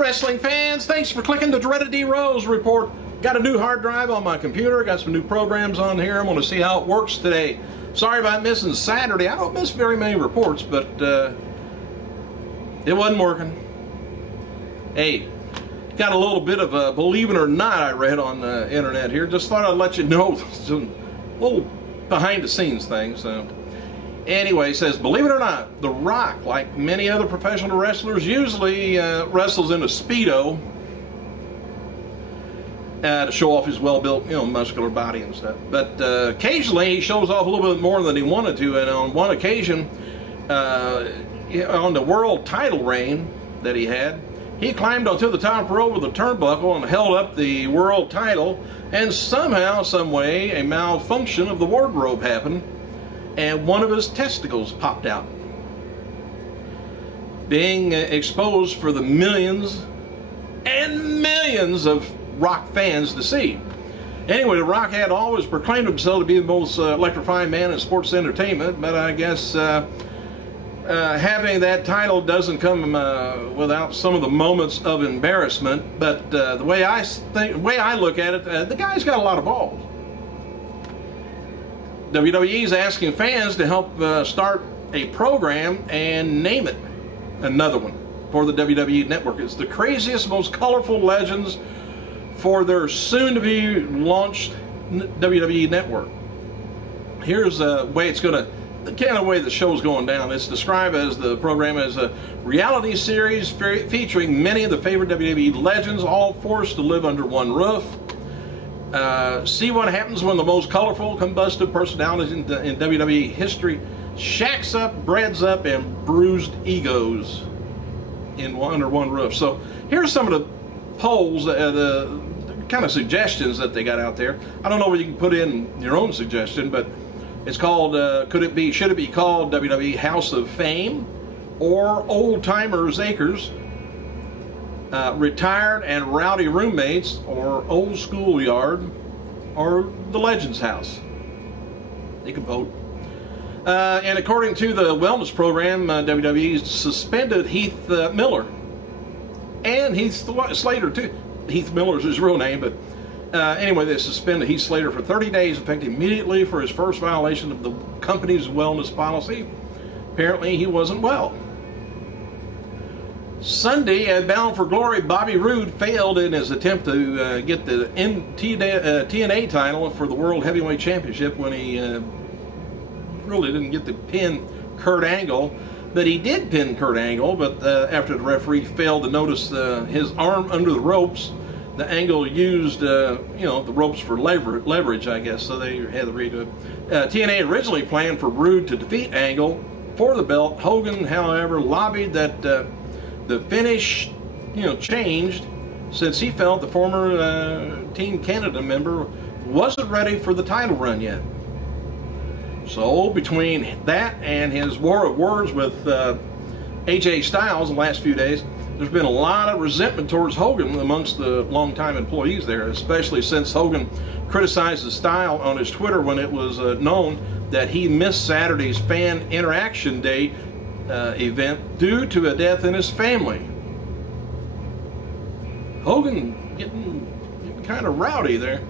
wrestling fans, thanks for clicking the Dreaded D Rose report. Got a new hard drive on my computer, got some new programs on here. I'm going to see how it works today. Sorry about missing Saturday. I don't miss very many reports, but it wasn't working. Hey, got a little bit of a believe it or not I read on the internet here. Just thought I'd let you know some little behind the scenes things. Anyway, it says, believe it or not, The Rock, like many other professional wrestlers, usually wrestles in a Speedo to show off his well-built, muscular body and stuff. But occasionally he shows off a little bit more than he wanted to. And on one occasion, on the world title reign that he had, he climbed onto the top rope with a turnbuckle and held up the world title. And somehow, some way, a malfunction of the wardrobe happened, and one of his testicles popped out, being exposed for the millions and millions of Rock fans to see. Anyway, The Rock had always proclaimed himself to be the most electrifying man in sports entertainment, but I guess having that title doesn't come without some of the moments of embarrassment. But the way I look at it, the guy's got a lot of balls. WWE is asking fans to help start a program and name it another one for the WWE Network. It's the craziest, most colorful legends for their soon-to-be launched WWE Network. Here's the way it's going to, the kind of way the show's going down. It's described as the program as a reality series featuring many of the favorite WWE legends, all forced to live under one roof. See what happens when the most colorful, combustive personalities in WWE history shacks up, breads up, and bruised egos under one roof. So here's some of the polls, the kind of suggestions that they got out there. I don't know whether you can put in your own suggestion, but it's called, should it be called WWE House of Fame, or Old Timers Acres, Retired and Rowdy Roommates, or Old Schoolyard, or The Legends House? You can vote. And according to the wellness program, WWE suspended Heath Miller and Heath Slater too. Heath Miller is his real name, but anyway, they suspended Heath Slater for 30 days, effective immediately, for his first violation of the company's wellness policy. Apparently, he wasn't well. Sunday, at Bound for Glory, Bobby Roode failed in his attempt to get the TNA title for the World Heavyweight Championship when he really didn't get to pin Kurt Angle. But he did pin Kurt Angle, but after the referee failed to notice his arm under the ropes, the Angle used, the ropes for leverage, I guess, so they had to redo it. TNA originally planned for Roode to defeat Angle for the belt. Hogan, however, lobbied that the finish, changed, since he felt the former Team Canada member wasn't ready for the title run yet. So between that and his war of words with AJ Styles in the last few days, there's been a lot of resentment towards Hogan amongst the longtime employees there, especially since Hogan criticized the style on his Twitter when it was known that he missed Saturday's Fan Interaction Day event due to a death in his family. Hogan getting kind of rowdy there.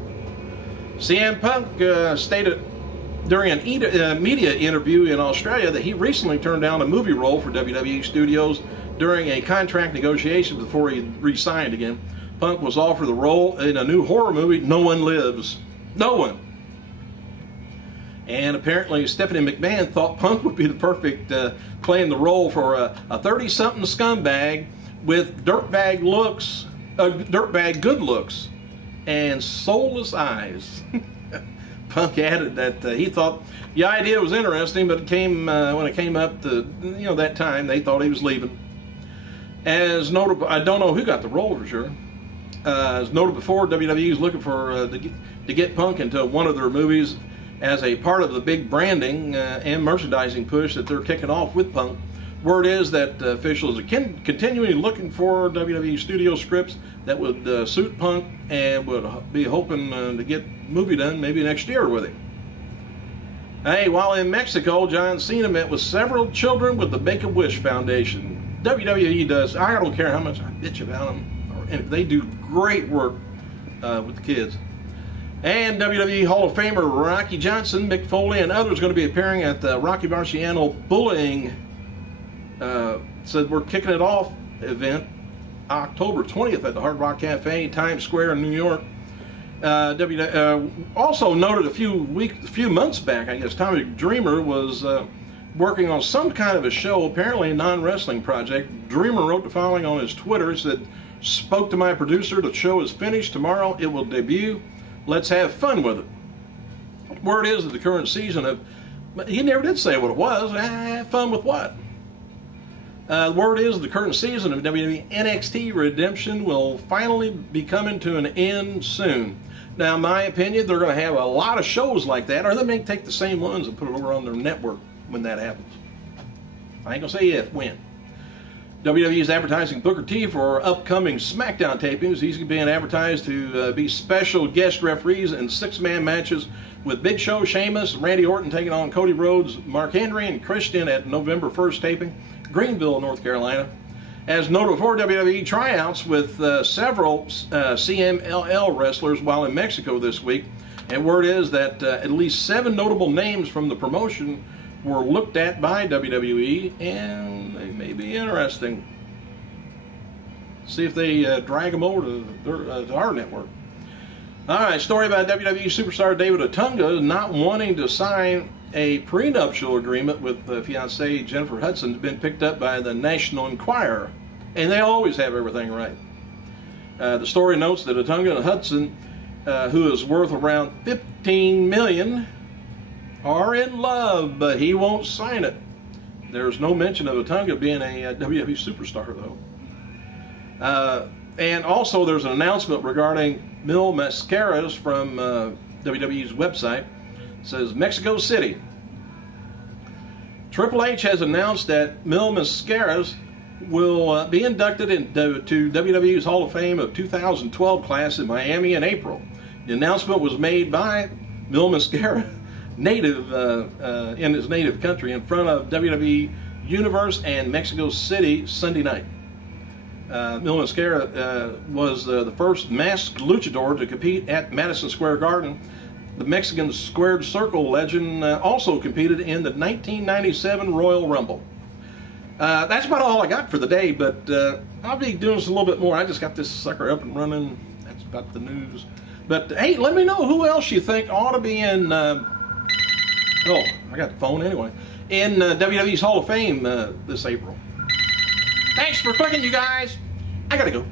CM Punk stated during a media interview in Australia that he recently turned down a movie role for WWE Studios during a contract negotiation before he re-signed again. Punk was offered the role in a new horror movie, No One Lives. No one. And apparently Stephanie McMahon thought Punk would be the perfect playing the role for a 30-something scumbag with dirtbag good looks and soulless eyes. Punk added that he thought the idea was interesting, but when it came up to that time, they thought he was leaving. As noted, I don't know who got the role for sure. As noted before, WWE is looking for to get Punk into one of their movies as a part of the big branding and merchandising push that they're kicking off with Punk. Word is that officials are continuing looking for WWE studio scripts that would suit Punk, and would be hoping to get movie done maybe next year with him. Hey, while in Mexico, John Cena met with several children with the Make-A-Wish Foundation. WWE does, I don't care how much I bitch about them, they do great work with the kids. And WWE Hall of Famer Rocky Johnson, Mick Foley, and others are going to be appearing at the Rocky Marciano Bullying, said we're kicking it off event October 20th at the Hard Rock Cafe, Times Square in New York. Also noted a few months back, I guess, Tommy Dreamer was working on some kind of a show, apparently a non-wrestling project. Dreamer wrote the following on his Twitter. He said, "Spoke to my producer, the show is finished. Tomorrow it will debut. Let's have fun with it." Word is that the current season of, he never did say what it was. Fun with what? The word is the current season of WWE NXT Redemption will finally be coming to an end soon. Now, in my opinion, they're going to have a lot of shows like that, or they may take the same ones and put it over on their network when that happens. I ain't going to say if, when. WWE is advertising Booker T for upcoming SmackDown tapings. He's being advertised to be special guest referees in 6-man matches with Big Show, Sheamus, Randy Orton taking on Cody Rhodes, Mark Henry, and Christian at November 1st taping, Greenville, North Carolina. As noted before, WWE tryouts with several CMLL wrestlers while in Mexico this week. And word is that at least 7 notable names from the promotion were looked at by WWE, and they may be interesting. See if they drag them over to our network. All right, story about WWE superstar David Otunga not wanting to sign a prenuptial agreement with fiancée Jennifer Hudson has been picked up by the National Enquirer, and they always have everything right. The story notes that Otunga and Hudson, who is worth around $15 million, are in love, but he won't sign it. There's no mention of Otunga being a WWE superstar, though. And also, there's an announcement regarding Mil Mascaras from WWE's website. It says, Mexico City. Triple H has announced that Mil Mascaras will be inducted into WWE's Hall of Fame of 2012 class in Miami in April. The announcement was made by Mil Mascaras, native in his native country, in front of WWE Universe and Mexico City Sunday night. Mil Mascaras was the first masked luchador to compete at Madison Square Garden. The Mexican Squared Circle legend also competed in the 1997 Royal Rumble. That's about all I got for the day, but I'll be doing this a little bit more. I just got this sucker up and running. That's about the news. But hey, let me know who else you think ought to be in, oh, I got the phone anyway, in WWE's Hall of Fame this April. Thanks for clicking, you guys. I gotta go.